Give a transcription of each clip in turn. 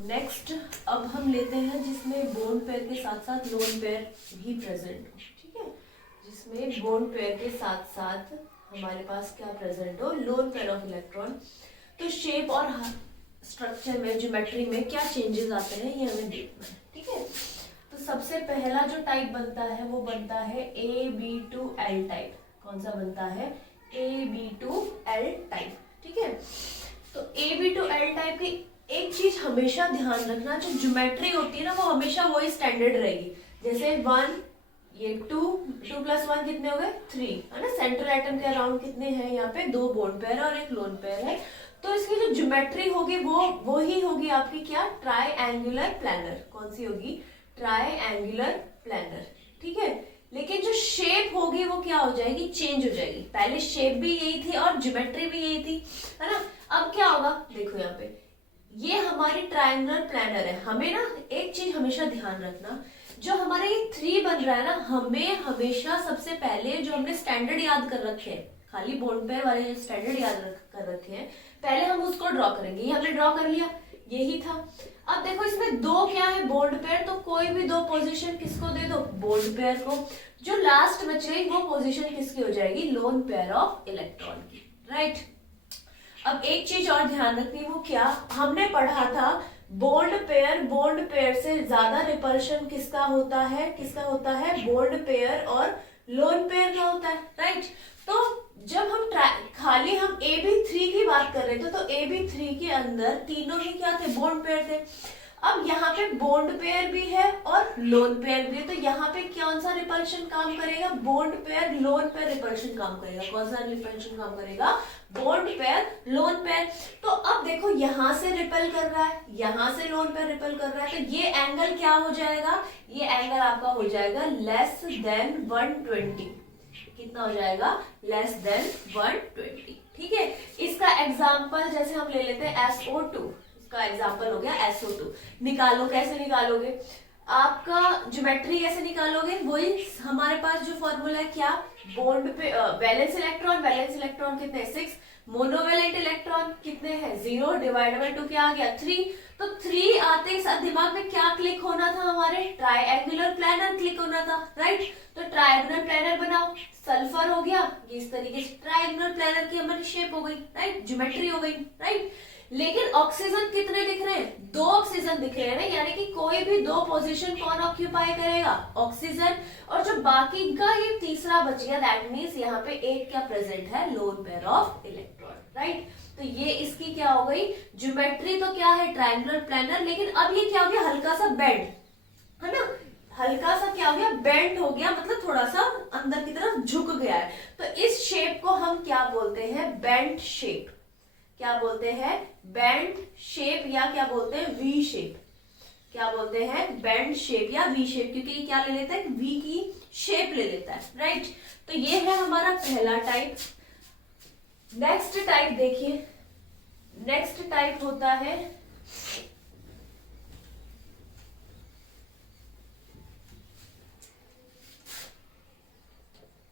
Next अब हम लेते हैं जिसमें बॉन्ड पेयर के साथ साथ लोन पेयर भी प्रेजेंट हो, ठीक है, जिसमें बॉन्ड पेयर के साथ साथ हमारे पास क्या प्रेजेंट हो, लोन पेयर ऑफ इलेक्ट्रॉन। तो शेप और स्ट्रक्चर में, ज्योमेट्री में क्या चेंजेस आते हैं ये हमें देखना है, ठीक है। तो सबसे पहला जो टाइप बनता है वो बनता है AB2L टाइप। कौन सा बनता है? AB2L टाइप, ठीक है। तो AB2L टाइप की एक चीज हमेशा ध्यान रखना, जो ज्योमेट्री होती है ना वो हमेशा वही स्टैंडर्ड रहेगी। जैसे 1, ये 2 + 1 कितने हो गए? 3, है ना। सेंट्रल एटम के अराउंड कितने हैं? यहाँ पे 2 बॉन्ड पेयर और एक लोन पेयर है। तो इसकी जो ज्योमेट्री होगी वो ही होगी आपकी क्या? Triangular planar. कौन सी होगी? ट्राइएंगुलर प्लैनर, ठीक है। लेकिन जो शेप होगी वो क्या हो जाएगी? चेंज हो जाएगी। पहले शेप भी यही थी और ज्योमेट्री भी यही थी, है ना। अब क्या होगा? देखो यहाँ पे ये हमारी ट्रायंगुलर प्लैनर है। हमें ना एक चीज हमेशा ध्यान रखना, जो हमारा ये 3 बन रहा है ना, हमें हमेशा सबसे पहले जो हमने स्टैंडर्ड याद कर रखे हैं, खाली बॉन्ड पेयर वाले जो स्टैंडर्ड याद कर रखे हैं, पहले हम उसको ड्रॉ करेंगे। ये हमने ड्रॉ कर लिया, यही था। अब देखो इसमें 2 क्या है? Bond pair. तो कोई भी 2 पोजीशन किसको दे दो? बॉन्ड पेयर को। जो लास्ट बचेगी वो पोजीशन किसकी हो जाएगी? लोन पेयर ऑफ इलेक्ट्रॉन की, राइट। अब एक चीज और ध्यान रखनी, वो क्या? हमने पढ़ा था बॉन्ड पेयर से ज्यादा रिपल्शन किसका होता है? किसका होता है? बॉन्ड पेयर और लोन पेयर का होता है, राइट। तो जब हम खाली हम AB3 की बात कर रहे थे, तो AB3 के अंदर तीनों ही क्या थे? बॉन्ड पेयर थे। अब यहाँ पे बॉन्ड पेयर भी है और लोन पेयर भी है, तो यहाँ पे कौन सा रिपल्शन काम करेगा? Bond pair lone pair repulsion काम करेगा। कौन सा रिपल्शन काम करेगा? Bond pair lone pair. तो अब देखो यहाँ से रिपेल कर रहा है, यहाँ से लोन पेयर रिपेल कर रहा है, तो ये एंगल क्या हो जाएगा? ये एंगल आपका हो जाएगा लेस देन 120। कितना हो जाएगा? लेस देन 120, ठीक है। इसका एग्जाम्पल जैसे हम ले लेते हैं SO2 का एग्जाम्पल हो गया। SO2 निकालो, कैसे निकालोगे? आपका ज्योमेट्री कैसे निकालोगे? वही हमारे पास जो फॉर्मूला है, क्या? बॉन्ड पे वैलेंस इलेक्ट्रॉन कितने? 6। मोनोवेलेंट इलेक्ट्रॉन कितने हैं? 0 / 2 क्या आ गया? 3। तो 3 आते ही साथ दिमाग में क्या क्लिक होना था? हमारे ट्राइएंगुलर प्लैनर क्लिक होना था, राइट। तो ट्राइएंगुलर प्लैनर बनाओ। सल्फर हो गया, इस तरीके से ट्राइएंगुलर प्लैनर की हमारी शेप हो गई, राइट, ज्योमेट्री हो गई, राइट। लेकिन ऑक्सीजन कितने दिख रहे हैं? 2 ऑक्सीजन दिख रहे हैं ना, यानी कि कोई भी 2 पोजीशन कौन ऑक्यूपाई करेगा? ऑक्सीजन। और जो बाकी का ये तीसरा बच गया, दैट मींस यहाँ पे 8 क्या प्रेजेंट है? Loan pair of electron, right. तो ये इसकी क्या हो गई? ज्योमेट्री तो क्या है? Triangular planar. लेकिन अब ये क्या हो गया? हल्का सा बेंड, है ना। हल्का सा क्या हो गया? बेंड हो गया, मतलब थोड़ा सा अंदर की तरफ झुक गया है। तो इस शेप को हम क्या बोलते हैं? Bend shape. क्या बोलते हैं? बेंड शेप, या क्या बोलते हैं? V shape. क्या बोलते हैं? बेंड शेप या वी शेप, क्योंकि ये क्या ले लेता है? वी की शेप ले लेता है, राइट। तो ये है हमारा पहला टाइप। नेक्स्ट टाइप देखिए, नेक्स्ट टाइप होता है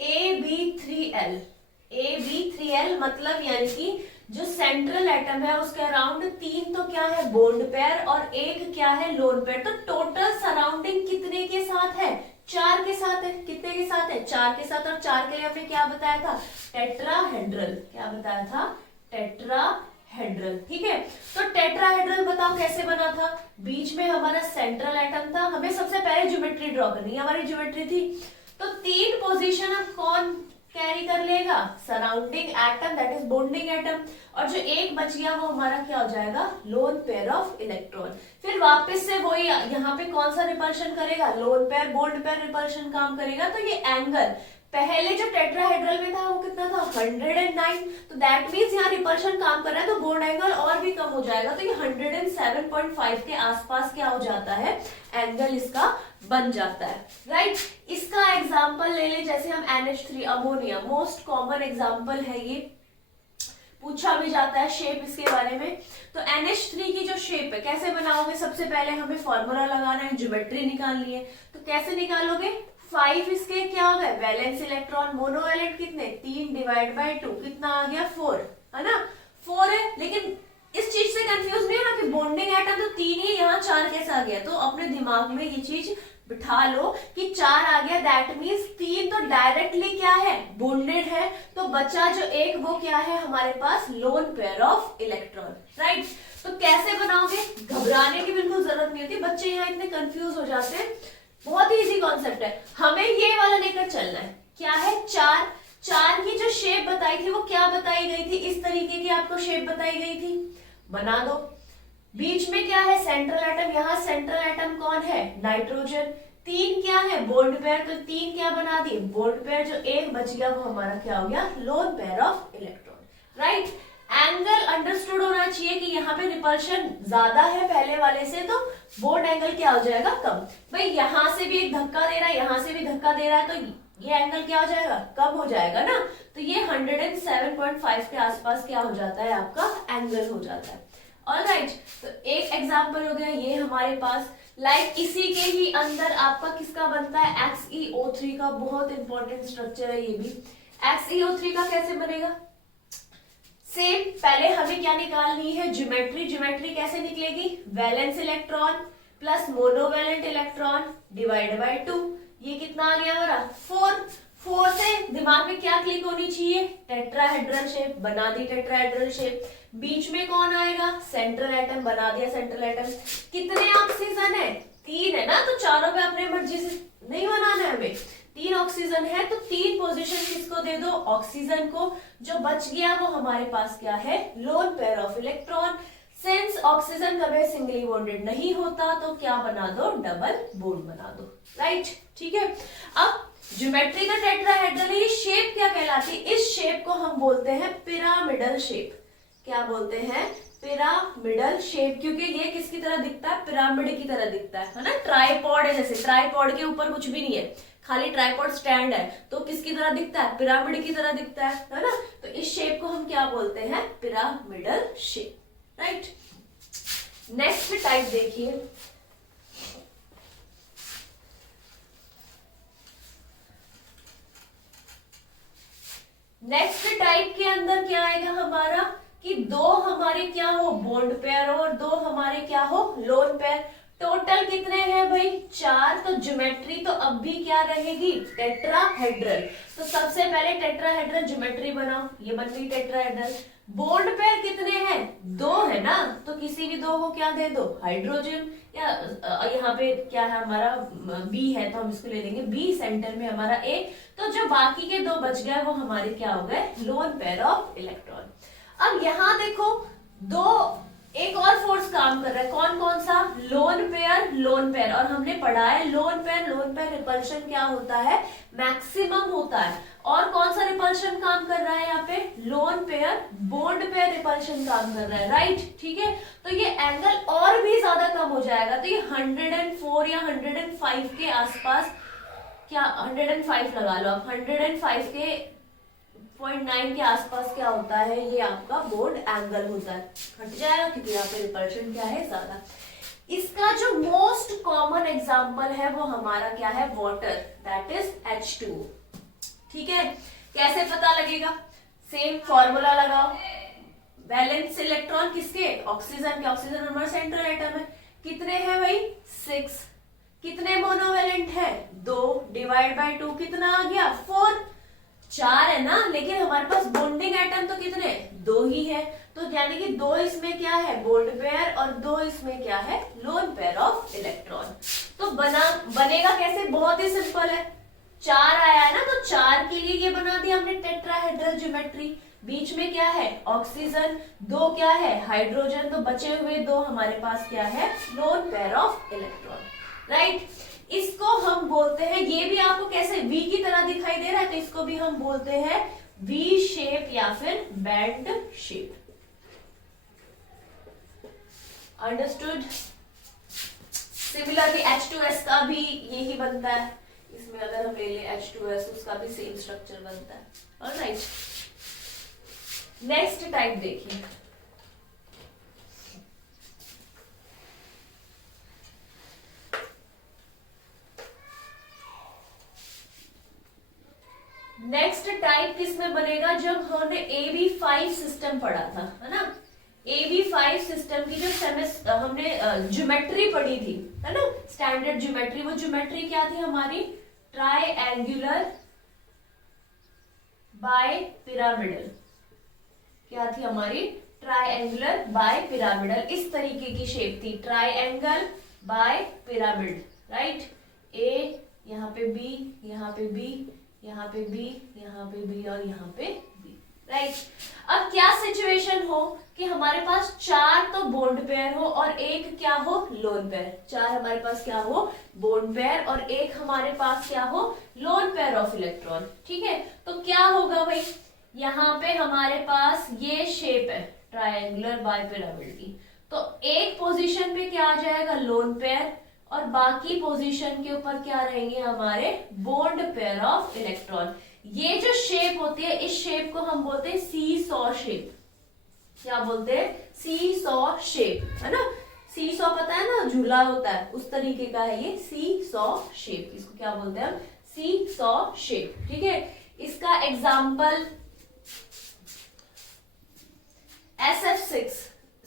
AB3L। AB3L मतलब यानी कि जो सेंट्रल एटम है उसके अराउंड 3 तो क्या है? बॉन्ड पेयर और 1 क्या है? Lone pair. तो टोटल सराउंडिंग कितने के साथ है? 4 के साथ है। कितने के साथ है? 4 के साथ। और 4 के लिए हमने क्या बताया था? टेट्राहेड्रल। क्या बताया था? टेट्राहेड्रल, ठीक है। तो टेट्राहेड्रल बताओ कैसे बना था? बीच में हमारा सेंट्रल एटम था, हमें सबसे पहले ज्योमेट्री ड्रॉ करनी है। हमारी ज्योमेट्री थी तो 3 पोजीशन अब कौन कैरी कर लेगा? Surrounding atom, that is bonding atom. और जो 1 बच गया वो हमारा क्या हो जाएगा? Loan pair of electron. फिर वापस से वही यहाँ पे कौन सा रिपल्शन करेगा? Lone pair bond pair repulsion काम करेगा। तो ये एंगल पहले जो टेट्राहेड्रल में था वो कितना था? 109। तो दैट मीन्स यहाँ रिपल्शन काम कर रहा है, तो बॉन्ड एंगल और भी कम हो जाएगा। तो ये 107.5 के आसपास क्या हो जाता है? एंगल इसका बन जाता है, राइट। इसका एग्जाम्पल ले ले, जैसे हम NH3 ammonia, most common example है ये, पूछा भी जाता है शेप इसके बारे में। तो NH3 की जो शेप है कैसे बनाओगे? सबसे पहले हमें फॉर्मूला लगाना है, ज्योमेट्री निकालनी है। तो कैसे निकालोगे? 5 इसके क्या हो गए? Valence electron. मोनोवैलेंट कितने? 3 / 2 कितना आ गया? 4, है ना। 4 है, लेकिन इस चीज से कंफ्यूज नहीं होना कि बॉन्डिंग एटम तो 3 ही, यहाँ 4 कैसे आ गया। तो अपने दिमाग में ये चीज बिठा लो कि 4 आ गया, दैट मीन्स 3 तो डायरेक्टली क्या है, बॉन्डेड है। तो बचा जो एक, वो क्या है हमारे पास, lone pair of electron, right. तो कैसे बनाओगे, घबराने की बिल्कुल जरूरत नहीं होती, बच्चे यहाँ इतने कंफ्यूज हो जाते हैं। बहुत ही इजी कॉन्सेप्ट है, हमें ये वाला लेकर चलना है। क्या है, 4 की जो शेप बताई थी वो क्या बताई गई थी, इस तरीके की आपको शेप बताई गई थी, बना दो। बीच में क्या है, सेंट्रल एटम, यहाँ सेंट्रल एटम कौन है, नाइट्रोजन। 3 क्या है, बॉन्ड पेयर, तो 3 क्या बना दिए, बॉन्ड पेयर। जो एक बच गया वो हमारा क्या हो गया, loan pair of electron, right. Angle understood होना चाहिए कि यहाँ पे रिपल्शन ज्यादा है पहले वाले से, तो बॉन्ड एंगल क्या हो जाएगा, कम। भाई यहाँ से भी एक धक्का दे रहा है, यहाँ से भी धक्का दे रहा है, तो ये एंगल क्या हो जाएगा, कम हो जाएगा ना। तो ये 107.5 के आसपास क्या हो जाता है, आपका एंगल हो जाता है। ऑलराइट, तो एक एग्जांपल हो गया ये हमारे पास। लाइक इसी के ही अंदर आपका किसका बनता है, XeO3 का, बहुत इंपॉर्टेंट स्ट्रक्चर है ये भी। XeO3 का कैसे बनेगा, सेम, पहले हमें क्या निकालनी है, ज्योमेट्री। ज्योमेट्री कैसे निकलेगी, valence electron plus monovalent electron divide by 2। ये कितना आ गया हमारा, 4 से दिमाग में क्या क्लिक होनी चाहिए, टेट्राहेड्रल शेप, बना दी टेट्राहेड्रल शेप। बीच में कौन आएगा, सेंट्रल एटम, बना दिया सेंट्रल एटम। कितने ऑक्सीजन है, 3 है ना, तो चारों पे अपने मर्जी से नहीं बनाना है हमें, 3 ऑक्सीजन है, तो 3 पोजीशन किसको दे दो, ऑक्सीजन को। जो बच गया वो हमारे पास क्या है, loan pair of electron. Since oxygen कभी सिंगली बॉन्डेड नहीं होता, तो क्या बना दो, डबल बॉन्ड बना दो, राइट, ठीक है। अब ज्योमेट्री का टेट्राहेड्रल, ये शेप क्या कहलाती है, इस शेप को हम बोलते हैं पिरामिडल शेप। क्या बोलते हैं, पिरामिडल शेप, क्योंकि ये किसकी तरह दिखता है, पिरामिड की तरह दिखता है ना। ट्राइपॉड है, जैसे ट्राइपॉड के ऊपर कुछ भी नहीं है, खाली ट्राइपॉड स्टैंड है, तो किसकी तरह दिखता है, पिरामिड की तरह दिखता है ना। तो इस शेप को हम क्या बोलते हैं, pyramidal shape, right. Next type देखिए, नेक्स्ट टाइप के अंदर क्या आएगा हमारा, कि 2 हमारे क्या हो, बॉन्ड पेयर हो, और 2 हमारे क्या हो, लोन पेयर। टोटल कितने हैं भाई, 4। तो ज्योमेट्री तो अब भी क्या रहेगी, टेट्राहेड्रल। तो सबसे पहले टेट्राहेड्रल ज्योमेट्री बनाओ, ये बन गई टेट्राहेड्रल। बॉन्ड पेयर कितने हैं, 2 है ना, तो किसी भी 2 को क्या दे दो, हाइड्रोजन। या यहाँ पे क्या है हमारा, बी है, तो हम इसको ले लेंगे बी, सेंटर में हमारा ए। तो जो बाकी के 2 बच गए वो हमारे क्या हो गए, लोन पेयर ऑफ इलेक्ट्रॉन। अब यहाँ देखो, 2 एक और फोर्स काम कर रहा है, कौन कौन सा, लोन पेयर, लोन पेयर। और हमने पढ़ा है लोन पेयर रिपल्शन क्या होता है, मैक्सिमम होता है। और कौन सा रिपल्शन काम कर रहा है यहाँ पे, lone pair, bond pair repulsion काम कर रहा है, राइट, ठीक है। तो ये एंगल और भी ज्यादा कम हो जाएगा, तो ये 104 या 105 के आसपास, क्या 105 लगा लो आप, 105 के 0.9 के आसपास क्या होता है, ये आपका बॉन्ड एंगल होता है, हट जाएगा क्योंकि यहाँ पे रिपल्शन क्या है, ज्यादा। इसका जो मोस्ट कॉमन एग्जांपल है वो हमारा क्या है, वाटर, दैट इज H2O, ठीक है। कैसे पता लगेगा, सेम फॉर्मूला लगाओ, वैलेंस इलेक्ट्रॉन किसके, ऑक्सीजन के, ऑक्सीजन हमारा सेंट्रल एटम है, कितने हैं भाई, 6। कितने मोनोवेलेंट है, 2, डिवाइड बाय 2 कितना आ गया, 4। 4 है ना, लेकिन हमारे पास बॉन्डिंग एटम तो कितने, 2 ही है, तो यानी कि 2 इसमें क्या है, बॉन्ड पेयर, और 2 इसमें क्या है, लोन पेयर ऑफ इलेक्ट्रॉन। तो बनेगा कैसे, बहुत ही सिंपल है, 4 आया है ना, तो 4 के लिए ये बना दिया हमने टेट्राहेड्रल ज्योमेट्री। बीच में क्या है, ऑक्सीजन, 2 क्या है, हाइड्रोजन, तो बचे हुए 2 हमारे पास क्या है, loan pair of electron, right. इसको हम बोलते हैं, ये भी आपको कैसे वी की तरह दिखाई दे रहा है, तो इसको भी हम बोलते हैं वी शेप या फिर band shape, understood. Similarly H2S का भी यही बनता है, इसमें अगर हम ले ले H2S, उसका भी सेम स्ट्रक्चर बनता है, ऑलराइट। नेक्स्ट टाइप देखिए, नेक्स्ट टाइप किसमें बनेगा, जब हमने AB5 सिस्टम पढ़ा था, है ना, AB5 सिस्टम की जो हमने ज्योमेट्री पढ़ी थी, है ना, स्टैंडर्ड ज्योमेट्री, वो ज्योमेट्री क्या थी हमारी, ट्राइएंगुलर बाय पिरामिडल। क्या थी हमारी, ट्राइएंगुलर बाय पिरामिडल। इस तरीके की शेप थी, ट्राइएंगल बाय पिरामिड, राइट। ए, यहाँ पे बी, यहाँ पे बी, यहाँ पे बी, यहाँ पे बी और यहाँ पे बी, राइट। अब क्या सिचुएशन हो कि हमारे पास 4 तो बॉन्ड पेयर हो और एक क्या हो, लोन पेयर। 4 हमारे पास क्या हो, बॉन्ड पेयर, और एक हमारे पास क्या हो, लोन पेयर ऑफ इलेक्ट्रॉन। ठीक है, तो क्या होगा भाई, यहाँ पे हमारे पास ये शेप है ट्रायंगुलर बाय पिरामिड की, तो एक पोजीशन पे क्या आ जाएगा, लोन पेयर, और बाकी पोजीशन के ऊपर क्या रहेंगे हमारे, बॉन्ड पेयर ऑफ इलेक्ट्रॉन। ये जो शेप होती है, इस शेप को हम बोलते हैं सी सॉ शेप। क्या बोलते हैं, सी सॉ शेप, है ना। सी सॉ पता है ना, झूला होता है, उस तरीके का है ये सी सॉ शेप। इसको क्या बोलते हैं हम, सी सॉ शेप। ठीक है, इसका एग्जाम्पल SF6,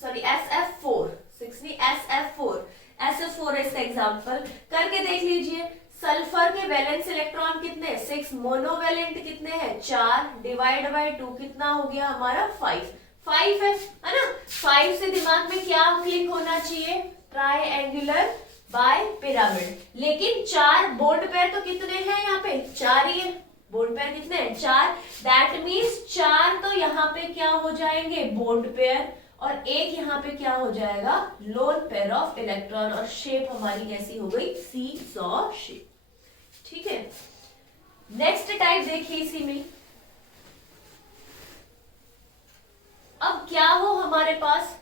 सॉरी SF4, 6 नहीं SF4, SF4 है इसका एग्जाम्पल। करके देख लीजिए, सल्फर के वैलेंस इलेक्ट्रॉन कितने, 6, मोनोवैलेंट कितने हैं, 4, डिवाइड बाय 2 कितना हो गया हमारा, 5 है ना। 5 से दिमाग में क्या क्लिक होना चाहिए, ट्राइएंगुलर बाय पिरामिड। लेकिन 4 बॉन्ड पेयर तो कितने हैं यहाँ पे, 4 ही है। बॉन्ड पेयर कितने हैं, 4। दैट मीन्स 4 तो यहाँ पे क्या हो जाएंगे, बॉन्ड पेयर, और एक यहाँ पे क्या हो जाएगा, लोन पेयर ऑफ इलेक्ट्रॉन। और शेप हमारी कैसी हो गई, सी सॉ शेप। ठीक है, नेक्स्ट टाइप देखिए इसी में। अब क्या हो हमारे पास,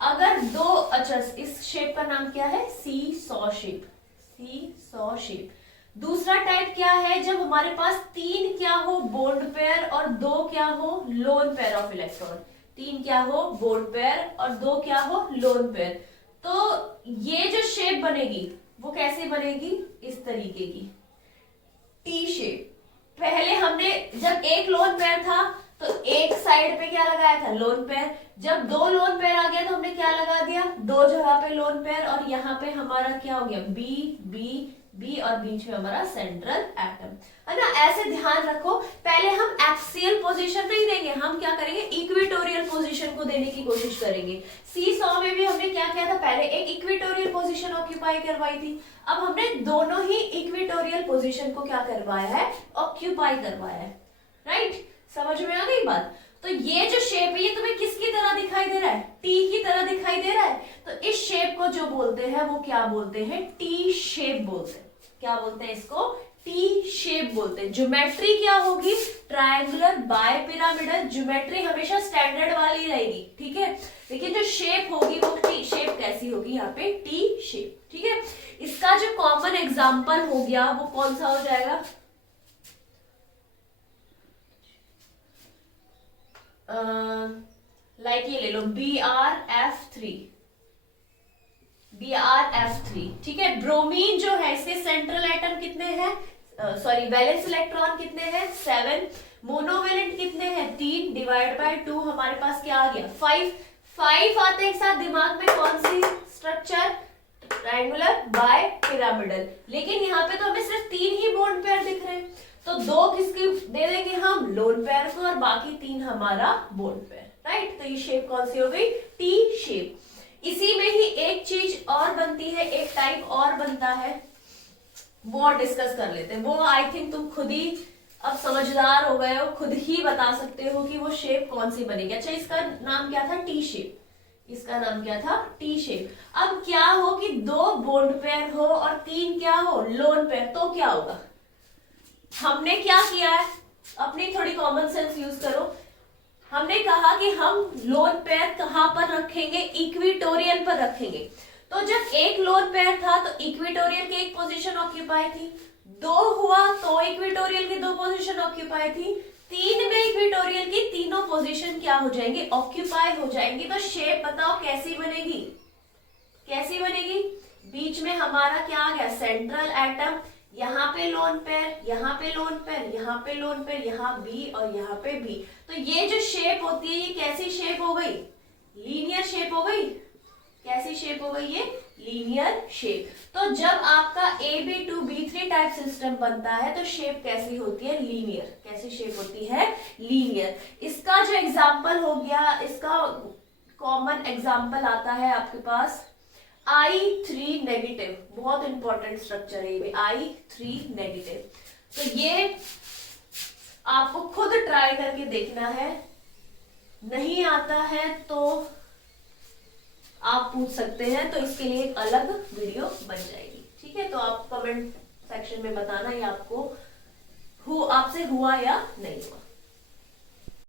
अगर दो, अच्छा इस शेप का नाम क्या है, सी सॉ शेप, सी सॉ शेप। दूसरा टाइप क्या है, जब हमारे पास 3 क्या हो, बॉन्ड पेयर, और 2 क्या हो, लोन पेयर ऑफ इलेक्ट्रॉन। 3 क्या हो, बॉन्ड पेयर, और 2 क्या हो, लोन पेयर। तो ये जो शेप बनेगी वो कैसे बनेगी, इस तरीके की टी शेप। पहले हमने जब एक लोन पेयर था तो एक साइड पे क्या लगाया था, लोन पेयर। जब 2 लोन पेयर आ गया तो हमने क्या लगा दिया, 2 जगह पे लोन पेयर, और यहाँ पे हमारा क्या हो गया, बी बी बी, और बीच में हमारा सेंट्रल एटम, है ना। ऐसे ध्यान रखो, पहले हम एक्सियल पोजीशन नहीं देंगे, हम क्या करेंगे, इक्वेटोरियल पोजीशन को देने की कोशिश करेंगे। सी सॉ में भी हमने क्या किया था, पहले एक इक्वेटोरियल पोजीशन ऑक्यूपाई करवाई थी। अब हमने दोनों ही इक्वेटोरियल पोजीशन को क्या करवाया है, ऑक्यूपाई करवाया है, राइट। समझ में आ गई बात। तो ये जो शेप है ये तुम्हें किसकी तरह दिखाई दे रहा है, टी की तरह दिखाई दे रहा है। तो इस शेप को जो बोलते हैं वो क्या बोलते हैं, टी शेप बोलते हैं। क्या बोलते हैं इसको, टी शेप बोलते हैं। ज्योमेट्री क्या होगी, ट्रायंगुलर बाय पिरामिडल। ज्योमेट्री हमेशा स्टैंडर्ड वाली रहेगी, ठीक है। लेकिन जो शेप होगी वो टी शेप कैसी होगी, यहाँ पे टी शेप, ठीक है। इसका जो कॉमन एग्जाम्पल हो गया वो कौन सा हो जाएगा, लाइक ये ले लो BrF3, BrF3, ठीक है। ब्रोमीन जो है इसके सेंट्रल एटम कितने हैं, सॉरी वैलेंस इलेक्ट्रॉन कितने हैं, 7। मोनोवेलेंट कितने हैं, 3, डिवाइड बाय 2 हमारे पास क्या आ गया, 5 आते हैं एक साथ। दिमाग में कौन सी स्ट्रक्चर, ट्रायंगुलर बाय पिरामिडल। लेकिन यहाँ पे तो हमें सिर्फ 3 ही बॉन्ड पेयर दिख रहे हैं, तो 2 किसकी दे देंगे हम, लोन पेयर को, और बाकी 3 हमारा बॉन्ड पेयर, राइट। तो ये शेप कौन सी हो गई, टी शेप। इसी में ही एक चीज और बनती है, एक टाइप और बनता है, वो डिस्कस कर लेते हैं। वो आई थिंक तुम खुद ही अब समझदार हो गए हो, खुद ही बता सकते हो कि वो शेप कौन सी बनेगी। अच्छा, इसका नाम क्या था, टी शेप। इसका नाम क्या था, टी शेप। अब क्या हो कि 2 बॉन्ड पेयर हो और 3 क्या हो, लोन पेयर, तो क्या होगा, हमने क्या किया है, अपनी थोड़ी कॉमन सेंस यूज करो। हमने कहा कि हम लोन पेयर कहां पर रखेंगे, इक्वेटोरियल पर रखेंगे। तो जब एक लोन पेयर था तो इक्वेटोरियल की एक पोजीशन ऑक्यूपाई थी, 2 हुआ तो इक्वेटोरियल की 2 पोजीशन ऑक्यूपाई थी, 3 में इक्वेटोरियल की तीनों पोजीशन क्या हो जाएंगे, ऑक्यूपाई हो जाएंगी। तो शेप बताओ कैसी बनेगी, कैसी बनेगी, बीच में हमारा क्या आ गया, सेंट्रल एटम, यहाँ पे लोन पेयर, यहाँ पे लोन पेयर, यहाँ पे लोन पेयर, यहाँ बी और यहाँ पे बी। तो ये जो शेप होती है ये कैसी शेप हो गई? लीनियर शेप हो गई। कैसी शेप हो गई ये? Linear shape. तो जब आपका AB2B3 टाइप सिस्टम बनता है तो शेप कैसी होती है? लीनियर। कैसी शेप होती है? लीनियर। इसका जो एग्जाम्पल हो गया, इसका कॉमन एग्जाम्पल आता है आपके पास I3 नेगेटिव। बहुत इंपॉर्टेंट स्ट्रक्चर है ये I3 नेगेटिव। तो ये आपको खुद ट्राई करके देखना है, नहीं आता है तो आप पूछ सकते हैं, तो इसके लिए एक अलग वीडियो बन जाएगी। ठीक है, तो आप कमेंट सेक्शन में बताना ये आपको आपसे हुआ या नहीं हुआ।